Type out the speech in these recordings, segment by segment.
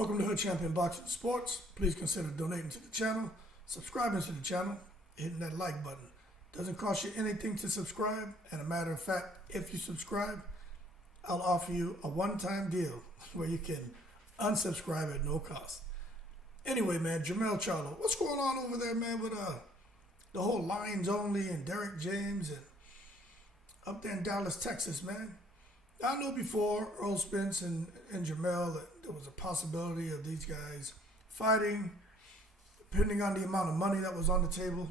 Welcome to Hood Champion Boxing Sports. Please consider donating to the channel, subscribing to the channel, hitting that like button. Doesn't cost you anything to subscribe, and a matter of fact, if you subscribe, I'll offer you a one-time deal where you can unsubscribe at no cost. Anyway, man, Jermell, what's going on over there, man, with the whole Lions only and Derrick James and up there in Dallas, Texas, man? I know before Errol Spence and Jermell that there was a possibility of these guys fighting, depending on the amount of money that was on the table.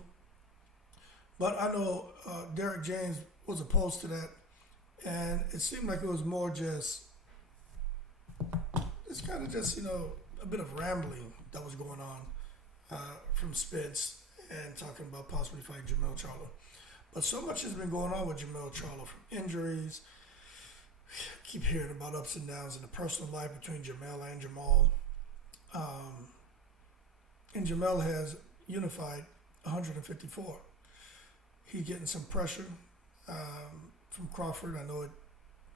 But I know Derrick James was opposed to that, and it seemed like it was more just, it's kind of just, a bit of rambling that was going on from Spence and talking about possibly fighting Jermell Charlo. But so much has been going on with Jermell Charlo, from injuries. Keep hearing about ups and downs in the personal life between Jermell and Jermall. And Jermell has unified 154. He's getting some pressure from Crawford. I know it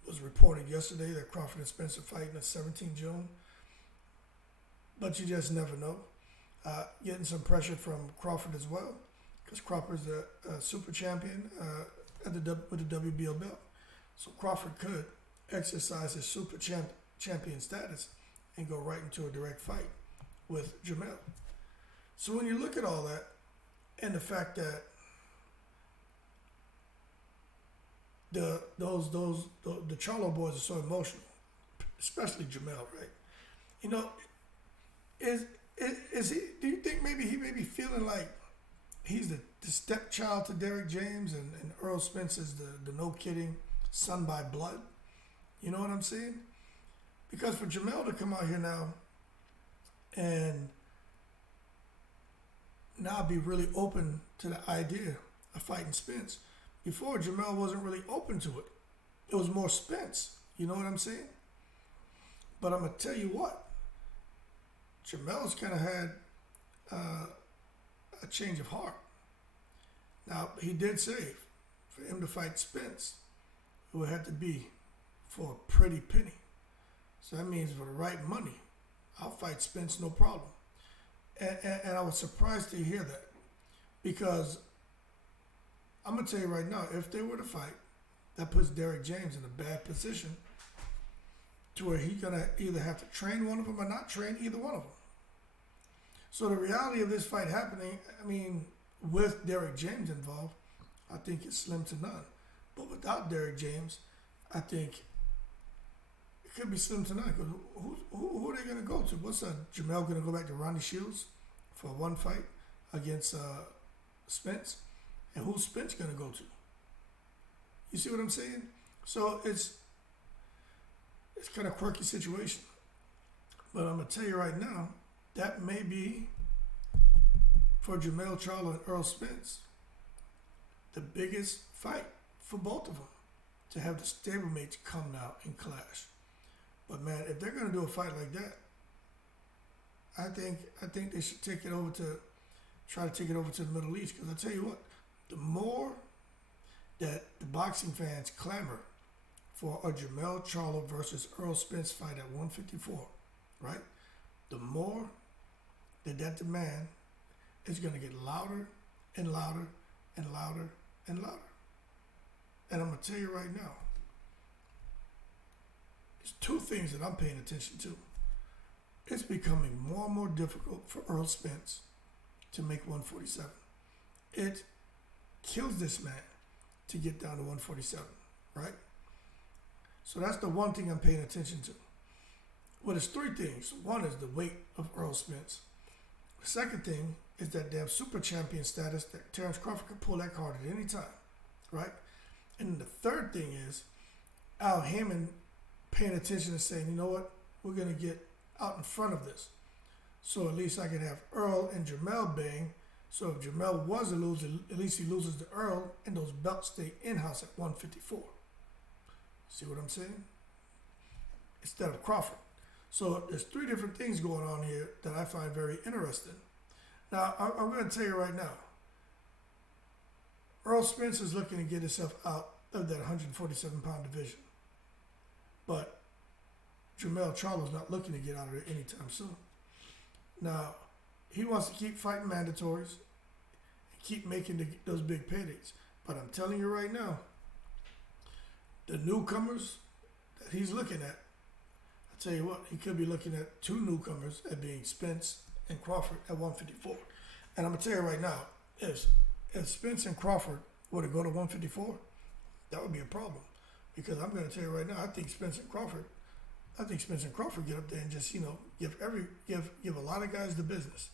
was reported yesterday that Crawford and Spence are fighting at 17 June. But you just never know. Getting some pressure from Crawford as well, because Crawford's a super champion with the WBO belt. So Crawford could exercise his super champion status and go right into a direct fight with Jermell. So when you look at all that, and the fact that the Charlo boys are so emotional, especially Jermell, right? Is he? Do you think maybe he may be feeling like he's the stepchild to Derrick James, and Errol Spence is the no kidding son by blood? You know what I'm saying? Because for Jermell to come out here now and now be really open to the idea of fighting Spence. Before, Jermell wasn't really open to it. It was more Spence. You know what I'm saying? But I'm going to tell you what. Jermell's kind of had a change of heart. Now, he did say for him to fight Spence, it would have to be for a pretty penny. So that means for the right money, I'll fight Spence, no problem. And I was surprised to hear that, because I'm going to tell you right now, if they were to fight, that puts Derrick James in a bad position to where he's going to either have to train one of them or not train either one of them. So the reality of this fight happening, with Derrick James involved, I think it's slim to none. But without Derrick James, I think it could be slim to none. Because who are they going to go to? What's Jermell going to go back to Ronnie Shields for one fight against Spence? And who's Spence going to go to? You see what I'm saying? So it's kind of a quirky situation. But I'm going to tell you right now, that may be, for Jermell Charlo and Errol Spence, the biggest fight for both of them, to have the stablemates come now and clash. But man, if they're going to do a fight like that, I think they should try to take it over to the Middle East. Because I tell you what, the more that the boxing fans clamor for a Jermell Charlo versus Errol Spence fight at 154, right? The more that demand is going to get louder and louder and louder and louder. And I'm going to tell you right now, there's two things that I'm paying attention to. It's becoming more and more difficult for Errol Spence to make 147. It kills this man to get down to 147, right? So that's the one thing I'm paying attention to. Well, there's three things. One is the weight of Errol Spence. The second thing is that damn super champion status that Terrence Crawford could pull that card at any time, right? And the third thing is Al Haymon paying attention and saying, you know what, we're going to get out in front of this. So at least I can have Errol and Jermell bang. So if Jermell was to lose, at least he loses to Errol, and those belts stay in-house at 154. See what I'm saying? Instead of Crawford. So there's three different things going on here that I find very interesting. Now, I'm going to tell you right now, Errol Spence is looking to get himself out of that 147-pound division. But Jermell Charlo's not looking to get out of there anytime soon. Now, he wants to keep fighting mandatories and keep making those big paydays. But I'm telling you right now, the newcomers that he's looking at, I tell you what, he could be looking at two newcomers at being Spence and Crawford at 154. And I'm going to tell you right now, if Spence and Crawford were to go to 154, that would be a problem. Because I'm going to tell you right now, I think Spence and Crawford get up there and just, give a lot of guys the business.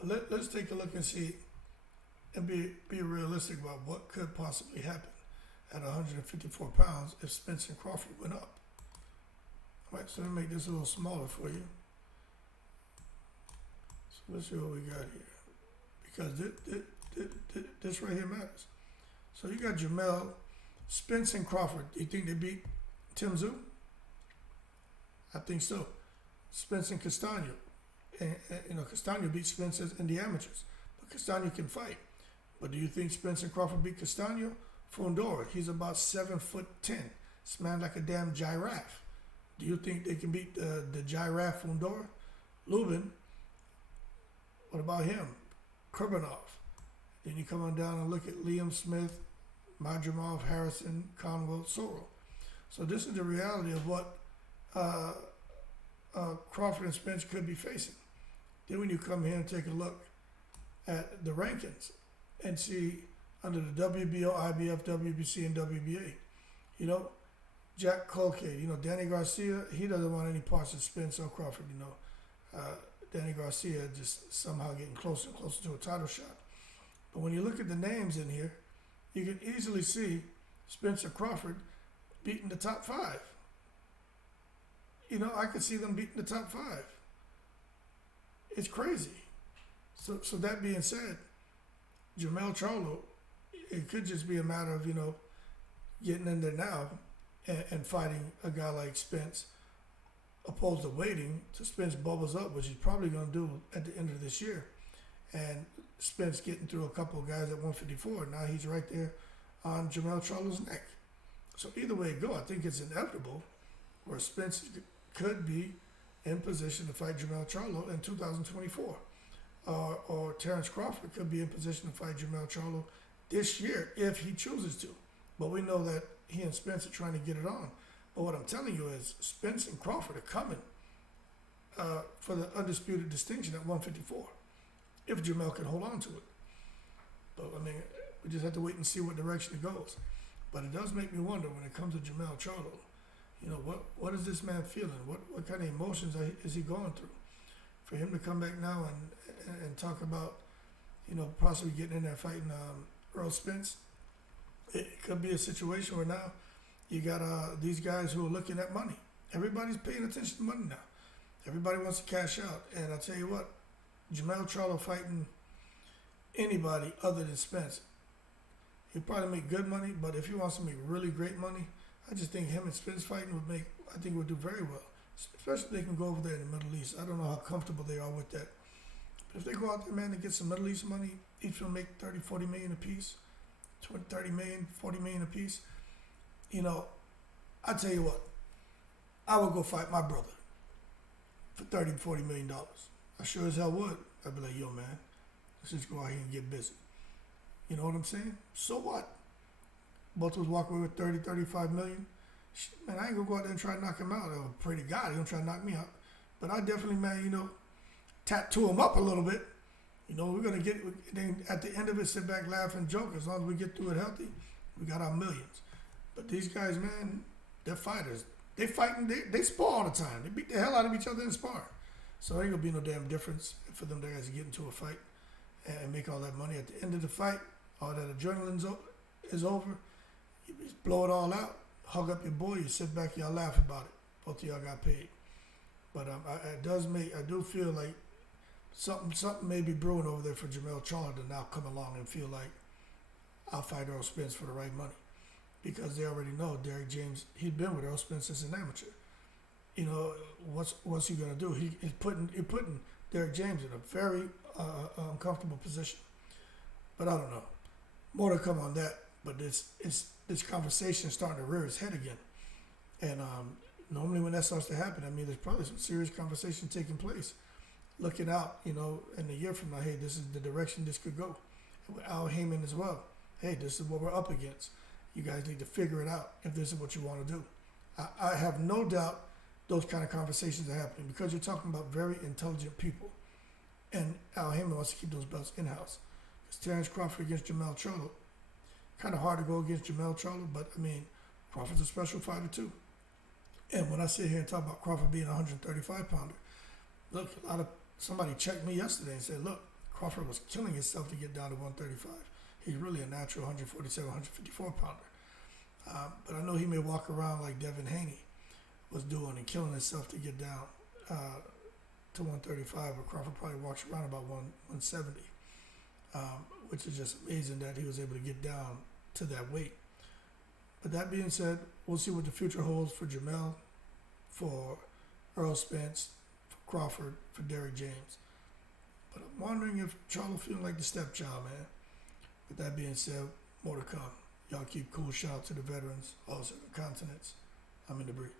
But let's take a look and see and be realistic about what could possibly happen at 154 pounds if Spence and Crawford went up. All right, so let me make this a little smaller for you. So let's see what we got here. Because this right here matters. So you got Jermell, Spence, and Crawford. Do you think they beat Tim Tszyu? I think so. Spence and Castano. And Castano beat Spence in the amateurs. But Castano can fight. But do you think Spence and Crawford beat Castano? Fundora, he's about 7'10". This man like a damn giraffe. Do you think they can beat the giraffe Fundora? Lubin, what about him? Kurbanov. Then you come on down and look at Liam Smith, Madrimov, Harrison, Conwell, Sorrell. So this is the reality of what Crawford and Spence could be facing. Then when you come here and take a look at the rankings and see under the WBO, IBF, WBC, and WBA, Jack Colcade, Danny Garcia, he doesn't want any parts of Spence or Crawford, Danny Garcia just somehow getting closer and closer to a title shot. But when you look at the names in here, you can easily see Spencer Crawford beating the top 5. I could see them beating the top 5. It's crazy. So that being said, Jermell Charlo, it could just be a matter of, getting in there now and fighting a guy like Spence, opposed to waiting till Spence bubbles up, which he's probably going to do at the end of this year. And Spence getting through a couple of guys at 154. Now he's right there on Jermell Charlo's neck. So either way it go, I think it's inevitable where Spence could be in position to fight Jermell Charlo in 2024. Or Terrence Crawford could be in position to fight Jermell Charlo this year if he chooses to. But we know that he and Spence are trying to get it on. But what I'm telling you is Spence and Crawford are coming for the undisputed distinction at 154 if Jermell can hold on to it. But, we just have to wait and see what direction it goes. But it does make me wonder when it comes to Jermell Charlo, what is this man feeling? What kind of emotions is he going through? For him to come back now and talk about, possibly getting in there fighting Errol Spence, it could be a situation where now you got these guys who are looking at money. Everybody's paying attention to money now. Everybody wants to cash out. And I'll tell you what, Jermell Charlo fighting anybody other than Spence, he'll probably make good money, but if he wants to make really great money, I just think him and Spence fighting would do very well. Especially if they can go over there in the Middle East. I don't know how comfortable they are with that. But if they go out there, man, and get some Middle East money, each will make 30, 40 million apiece, 20, 30 million, 40 million apiece. I tell you what, I would go fight my brother for 30 to 40 million dollars. I sure as hell would. I'd be like, yo, man, let's just go out here and get busy. You know what I'm saying? So what? Both of us walk away with 30, 35 million. Man, I ain't gonna go out there and try to knock him out. Or pray to God he don't try to knock me out. But I definitely, man, tattoo him up a little bit. We're gonna get it. Then at the end of it, sit back, laugh, and joke. As long as we get through it healthy, we got our millions. But these guys, man, they're fighters. They fighting. They spar all the time. They beat the hell out of each other in spar. So there ain't gonna be no damn difference for them guys to get into a fight and make all that money. At the end of the fight, all that adrenaline is over. You just blow it all out. Hug up your boy. You sit back. Y'all laugh about it. Both of y'all got paid. But I do feel like something may be brewing over there for Jermell Charlo to now come along and feel like I'll fight Errol Spence for the right money, because they already know Derrick James. He'd been with Errol Spence as an amateur. What's he gonna do? He's putting Derrick James in a very uncomfortable position. But I don't know. More to come on that. But this conversation is starting to rear its head again, and normally when that starts to happen, I mean, there's probably some serious conversation taking place. Looking out, in a year from now, hey, this is the direction this could go. And with Al Heyman as well. Hey, this is what we're up against. You guys need to figure it out if this is what you want to do. I have no doubt those kind of conversations are happening because you're talking about very intelligent people. And Al Heyman wants to keep those belts in-house. It's Terrence Crawford against Jermell Charlo. Kind of hard to go against Jermell Charlo, but I mean, Crawford's a special fighter too. And when I sit here and talk about Crawford being a 135-pounder, look, somebody checked me yesterday and said, look, Crawford was killing himself to get down to 135. He's really a natural 147, 154-pounder. But I know he may walk around like Devin Haney was doing and killing himself to get down to 135, but Crawford probably walks around about 170, which is just amazing that he was able to get down to that weight. But that being said, we'll see what the future holds for Jermell, for Errol Spence, for Crawford, for Derrick James. But I'm wondering if Charlo feeling like the stepchild, man. With that being said, more to come. Y'all keep cool. Shout out to the veterans, all 7 continents. I'm in the breeze.